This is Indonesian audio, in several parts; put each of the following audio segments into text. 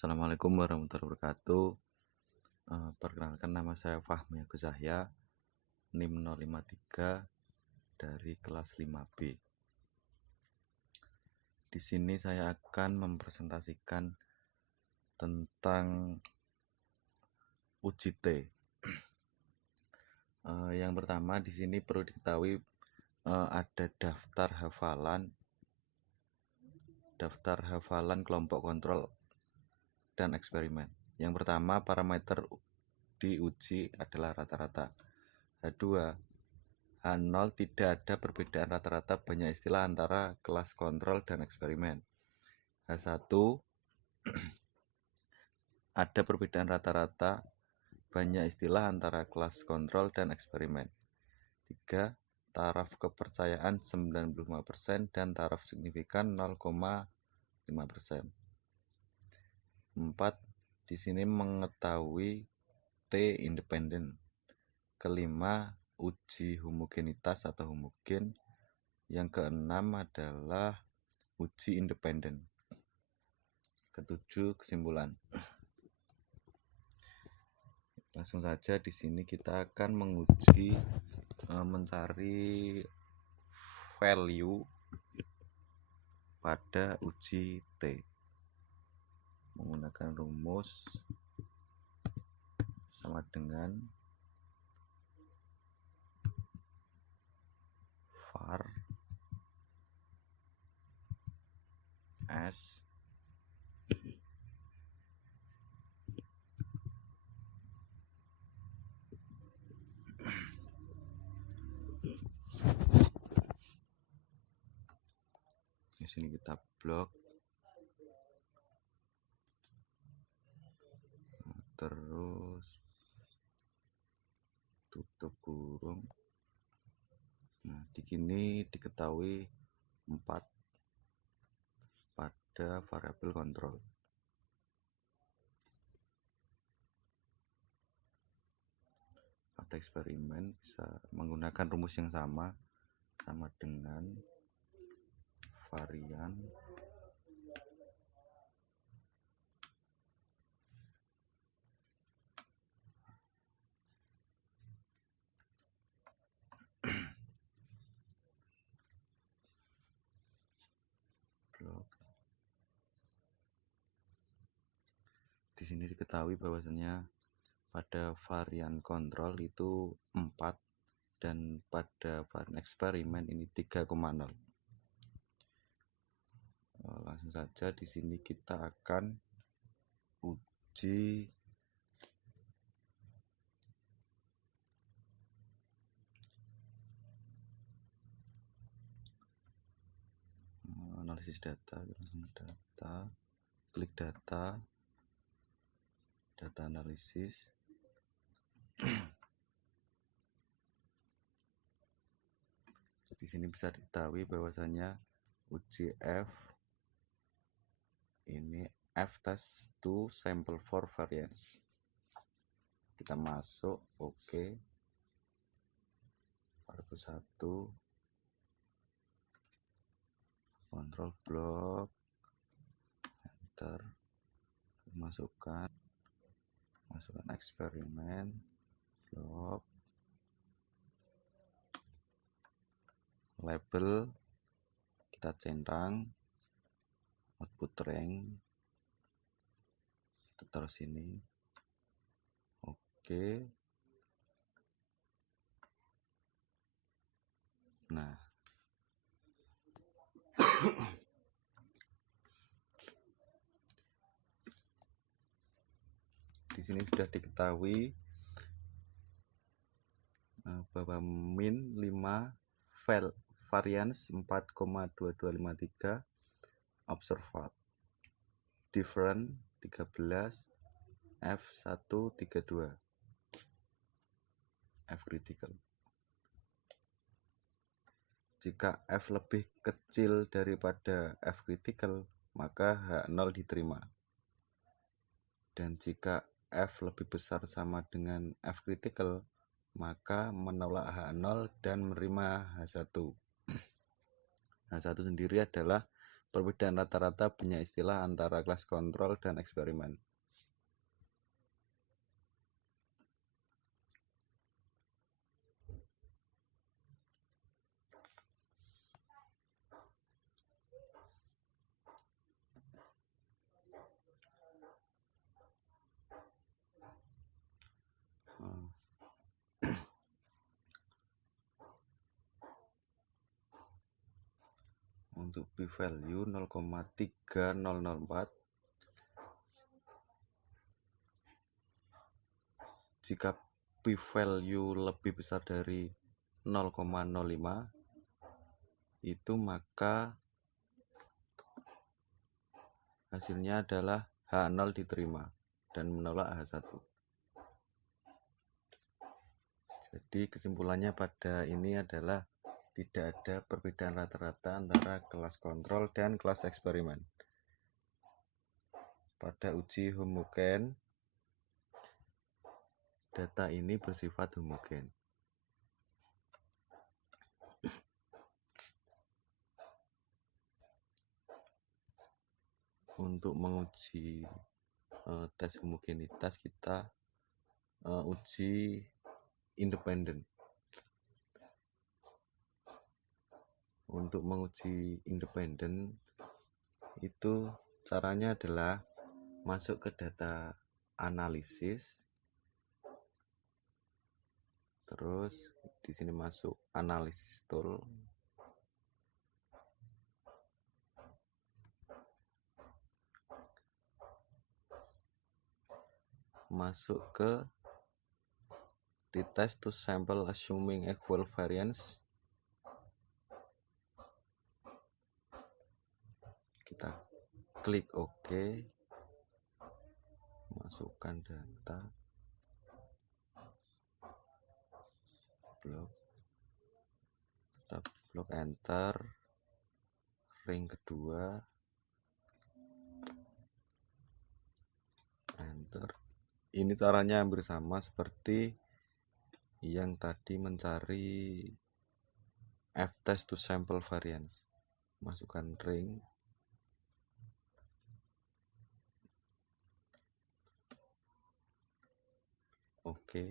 Assalamualaikum warahmatullahi wabarakatuh. Perkenalkan, nama saya Fahmi Agus Cahya, NIM 053 dari kelas 5B. Di sini saya akan mempresentasikan tentang uji T. Yang pertama, di sini perlu diketahui ada daftar hafalan kelompok kontrol dan eksperimen. Yang pertama, parameter diuji adalah rata-rata. H2, H0 tidak ada perbedaan rata-rata banyak istilah antara kelas kontrol dan eksperimen. H1 ada perbedaan rata-rata banyak istilah antara kelas kontrol dan eksperimen. 3, taraf kepercayaan 95% dan taraf signifikan 0,5%. 4, di sini mengetahui T independen. Kelima, uji homogenitas atau homogen. Yang keenam adalah uji independen. Ketujuh, kesimpulan. Langsung saja, di sini kita akan menguji mencari value pada uji T menggunakan rumus sama dengan var s di sini kita blok, terus tutup kurung. Nah, di sini diketahui 4 pada variabel kontrol. Pada eksperimen bisa menggunakan rumus yang sama dengan varian blok. Di sini diketahui bahwasanya pada varian kontrol itu 4 dan pada varian eksperimen ini 3,0. Langsung saja, di sini kita akan uji analisis data, klik data analisis. Di sini bisa diketahui bahwasanya uji F ini F test to sample for variance. Kita masuk, oke. Variabel 1, kontrol blok, enter, masukkan eksperimen blok, label kita centang, output rank kita taruh sini, oke. Nah, di sini sudah diketahui bahwa min 5, variance 4,2253, observed different 13, F132, F critical. Jika F lebih kecil daripada F critical, maka H0 diterima. Dan jika F lebih besar sama dengan F critical, maka menolak H0 dan menerima H1. H1 sendiri adalah Perbedaan rata-rata punya istilah antara kelas kontrol dan eksperimen. Untuk p-value 0,3004, jika p-value lebih besar dari 0,05 itu maka hasilnya adalah H0 diterima dan menolak H1. Jadi kesimpulannya pada ini adalah tidak ada perbedaan rata-rata antara kelas kontrol dan kelas eksperimen. Pada uji homogen, data ini bersifat homogen. Untuk menguji tes homogenitas kita uji independen. Untuk menguji independen itu caranya adalah masuk ke data analisis, terus di sini masuk analisis tool, masuk ke t-test to sample assuming equal variance. Kita klik OK, masukkan data, kita blok enter, ring kedua, enter. Ini caranya hampir sama seperti yang tadi mencari f-test to sample variance. Masukkan ring, oke.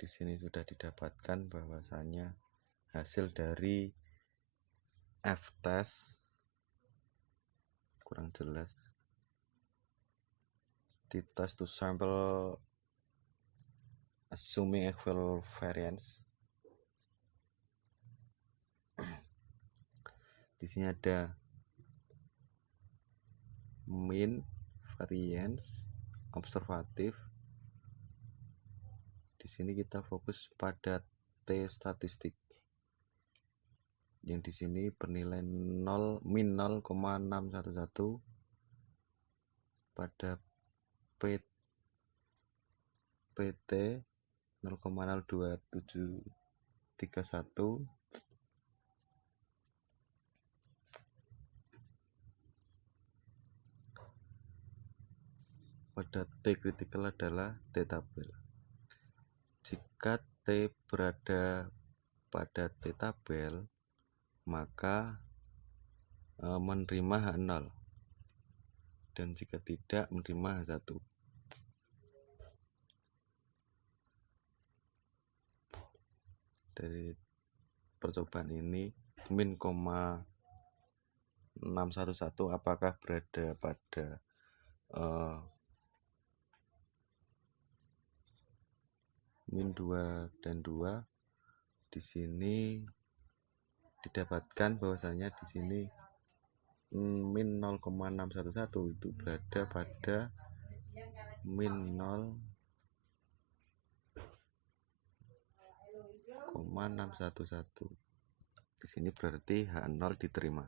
Di sini sudah didapatkan bahwasanya hasil dari f-test kurang jelas. T-test to sample assuming equal variance. Di sini ada mean, variance, observatif. Di sini kita fokus pada T statistik. Yang di sini bernilai 0 min 0,611 pada PT 0,02731 pada T critical adalah T tabel. Jika T berada pada T tabel, maka menerima H0, dan jika tidak menerima H1. Dari percobaan ini min, 611 apakah berada pada min 2 dan 2. Di sini didapatkan bahwasanya di sini min 0,611 itu berada pada min 0,611. Di sini berarti H0 diterima.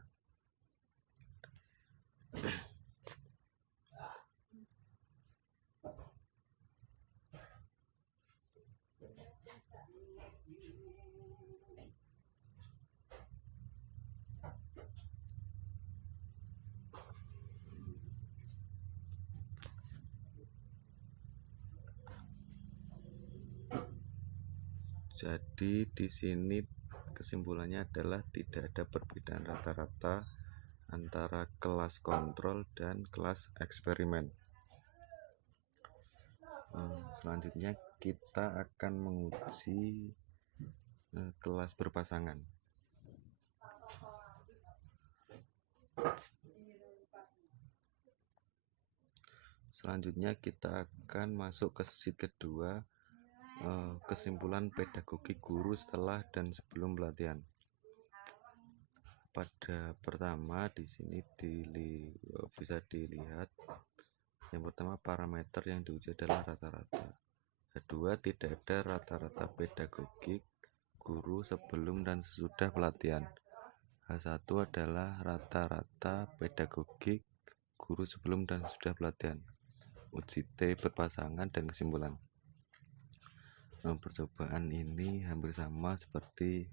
Jadi di sini kesimpulannya adalah tidak ada perbedaan rata-rata antara kelas kontrol dan kelas eksperimen. Selanjutnya kita akan menguji kelas berpasangan. Selanjutnya kita akan masuk ke sheet kedua, kesimpulan pedagogik guru setelah dan sebelum pelatihan. Pada pertama di sini bisa dilihat, yang pertama parameter yang diuji adalah rata-rata. Kedua, tidak ada rata-rata pedagogik guru sebelum dan sesudah pelatihan. H1 adalah rata-rata pedagogik guru sebelum dan sesudah pelatihan. Uji T berpasangan dan kesimpulan. Percobaan ini hampir sama seperti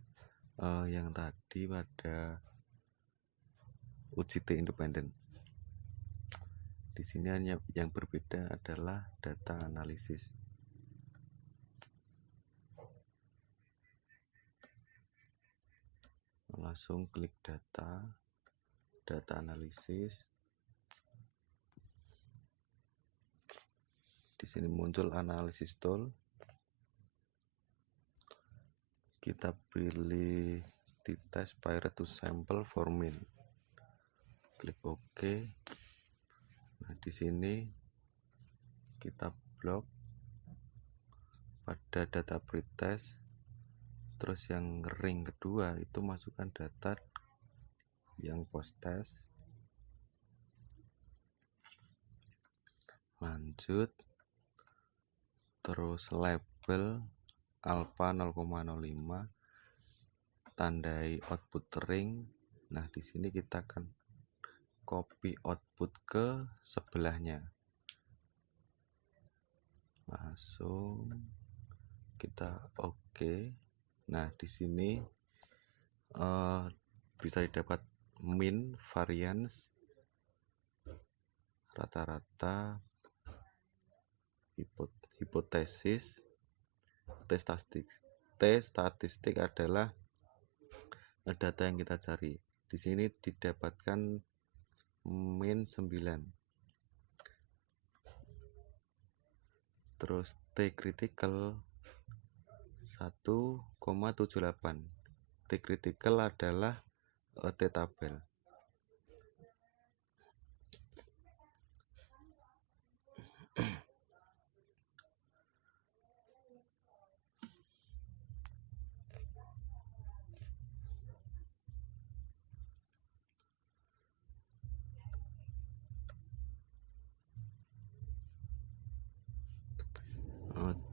yang tadi pada uji T independen. Di sini hanya yang berbeda adalah data analisis. Langsung klik data analisis. Di sini muncul analisis tool. Kita pilih t-test pirate to sample for min. Klik OK. Nah, di sini kita blok pada data pretest. Terus yang ring kedua itu masukkan data yang post test. Lanjut. Terus label alpha 0,05, tandai output ring. Nah, di sini kita akan copy output ke sebelahnya. Langsung kita OK. Nah, di sini bisa didapat min, variance, rata-rata, hipotesis, T statistik adalah data yang kita cari. Di sini didapatkan min 9. Terus T critical 1,78. T critical adalah T tabel.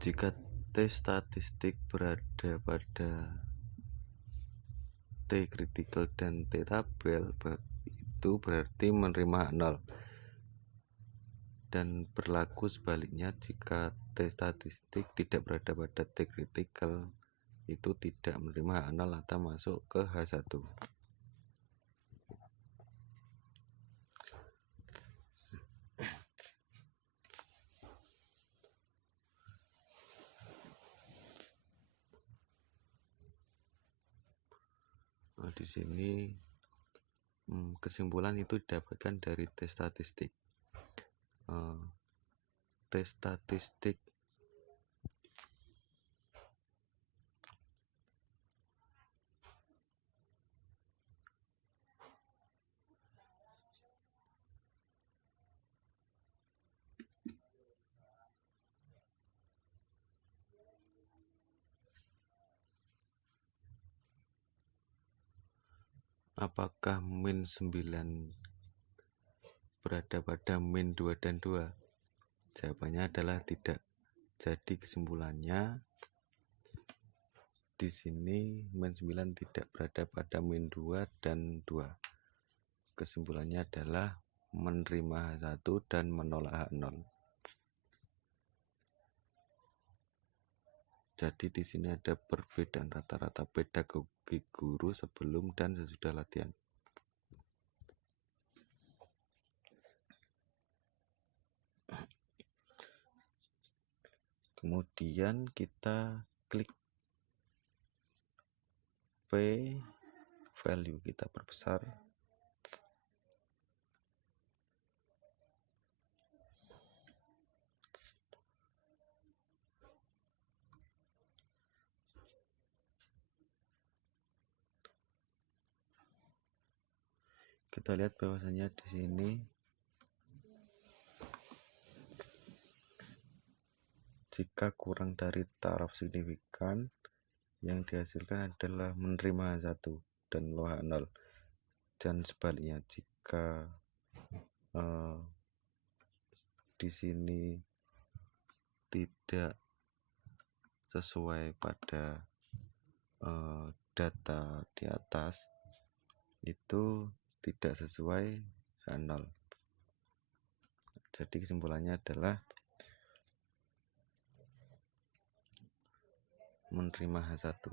Jika T statistik berada pada T critical dan T tabel, itu berarti menerima 0. Dan berlaku sebaliknya, jika T statistik tidak berada pada T critical, itu tidak menerima H0 atau masuk ke H1. Di sini kesimpulan itu didapatkan dari T statistik. T statistik apakah min 9 berada pada min 2 dan 2? Jawabannya adalah tidak. Jadi kesimpulannya di sini min 9 tidak berada pada min 2 dan 2. Kesimpulannya adalah menerima H1 dan menolak H0. Jadi di sini ada perbedaan rata-rata pedagogik guru sebelum dan sesudah latihan. Kemudian kita klik value kita perbesar. Kita lihat bahwasanya di sini jika kurang dari taraf signifikan, yang dihasilkan adalah menerima H1 dan H0. Dan sebaliknya, jika di sini tidak sesuai pada data di atas, itu tidak sesuai H0. Jadi kesimpulannya adalah menerima H1.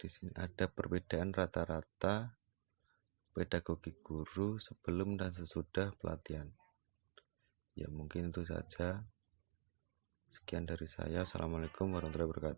Di sini ada perbedaan rata-rata pedagogi guru sebelum dan sesudah pelatihan. Ya, mungkin itu saja. Sekian dari saya. Assalamualaikum warahmatullahi wabarakatuh.